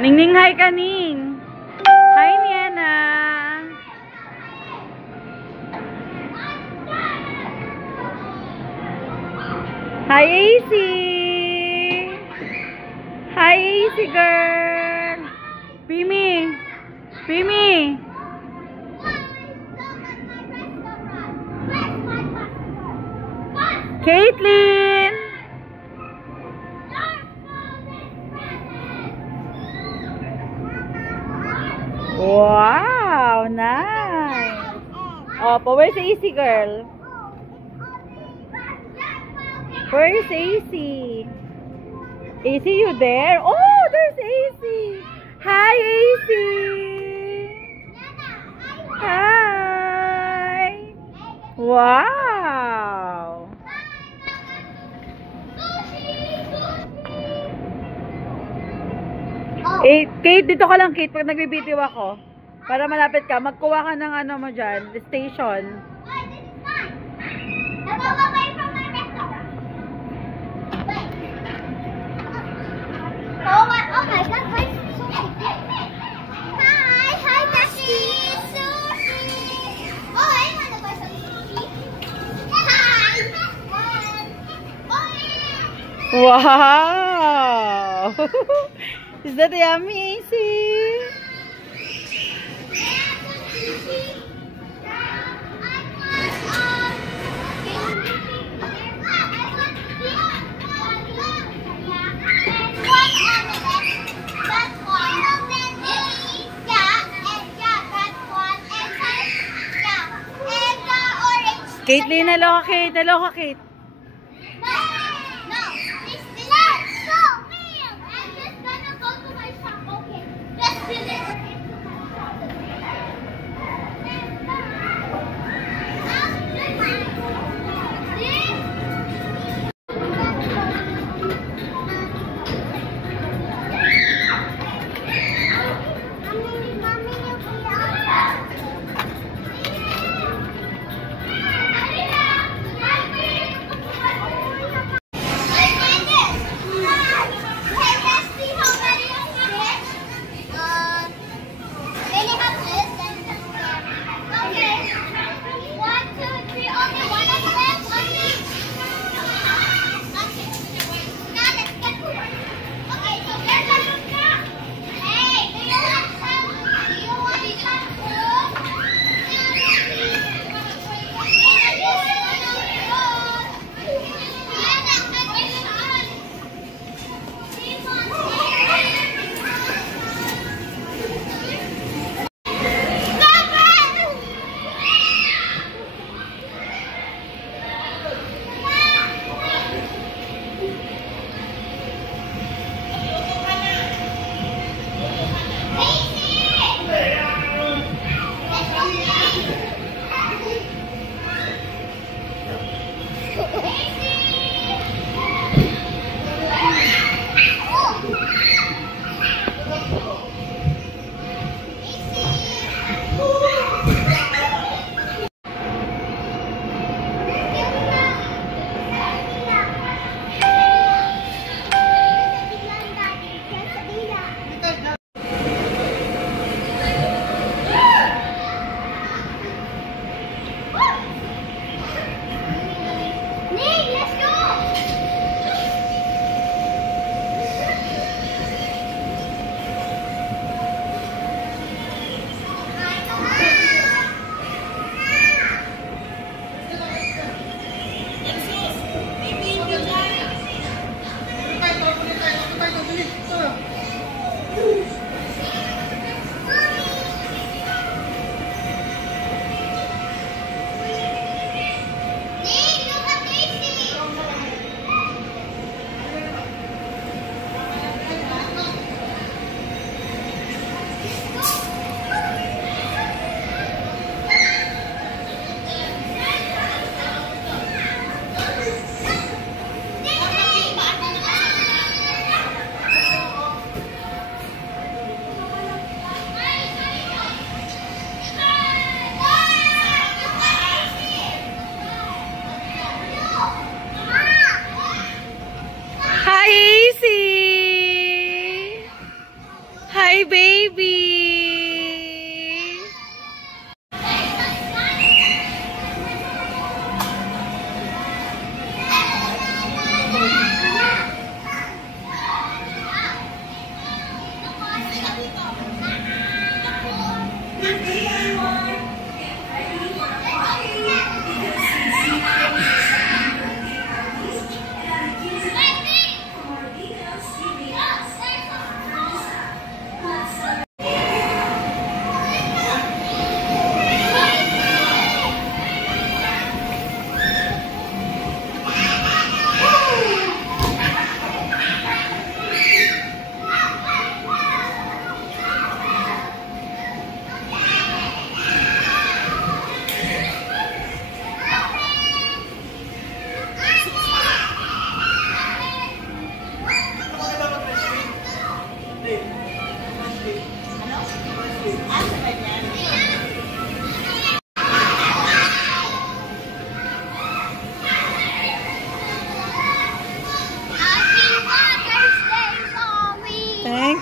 Ningning, hi ka, Ning. Hi, Niana. Hi, AC. Hi, AC girl. Pimi. Pimi. Caitlin. Wow, nice. Oh, where's AC girl? Where is AC? AC, you there? Oh, there's AC. Hi, AC. Hi. Wow. Eh, Kate, dito ka lang, Kate, pag nag-video ako. Para malapit ka, magkuha ka ng ano mo dyan, the station. Oh my God, where's Sushi? Hi, Becky. Sushi. Oh, I want to buy some sushi. Hi. Wow! Is that yummy, AC? Caitlin, hello ka, Kate. Hello ka, Kate.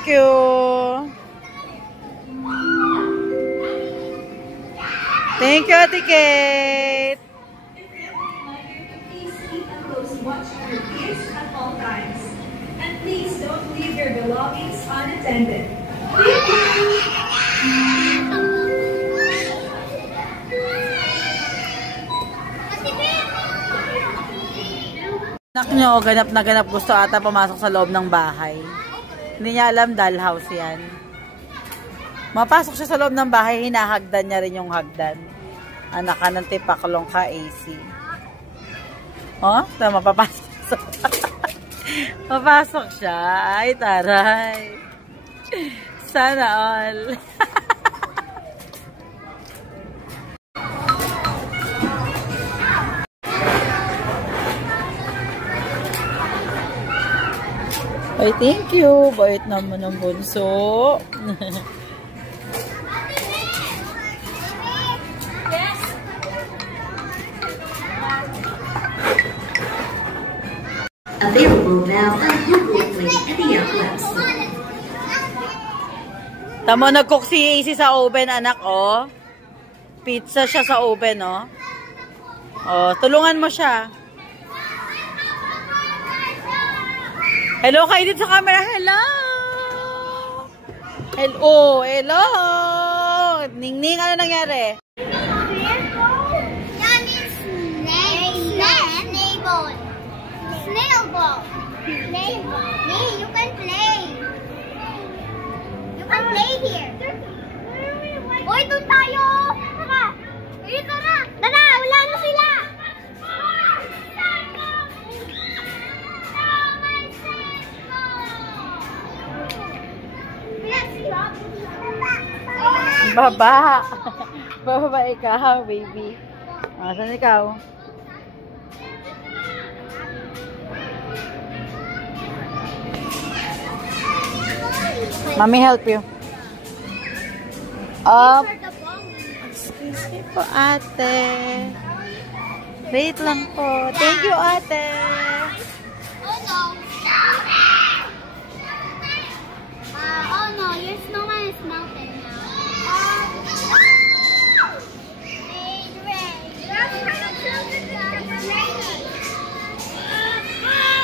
you. Thank you, Ate Kate. Please keep a close watch on your kids at all times. And please don't leave your belongings unattended. Thank you. Anak nyo, ganap na ganap gusto ata pumasok sa loob ng bahay. Hindi niya alam, dollhouse yan. Mapasok siya sa loob ng bahay, hinahagdan niya rin yung hagdan. Anak ka ng tipaklong ka, AC. Oh, tama, papasok siya. Papasok siya. Ay, taray. Sana all. Ay, thank you. Bait naman ng bunso. Available now on Google Play and the App Store. Tamo, nag-cook si AC sa oven, anak, oh. Pizza siya sa oven, oh. Oh, tulungan mo siya. Hello kayo dito sa camera. Hello! Hello! Hello! Ning-ning, ano nangyari? That means snail ball. Snail ball. Snail ball. Nee, you can play. You can play here. Uy, doon tayo! Tara! Dito na! Tara! Wala na sila! Baba! Baba ikaw, baby. Saan ikaw? Mommy help you. Up. Excuse me po, ate. Wait lang po. Thank you, ate.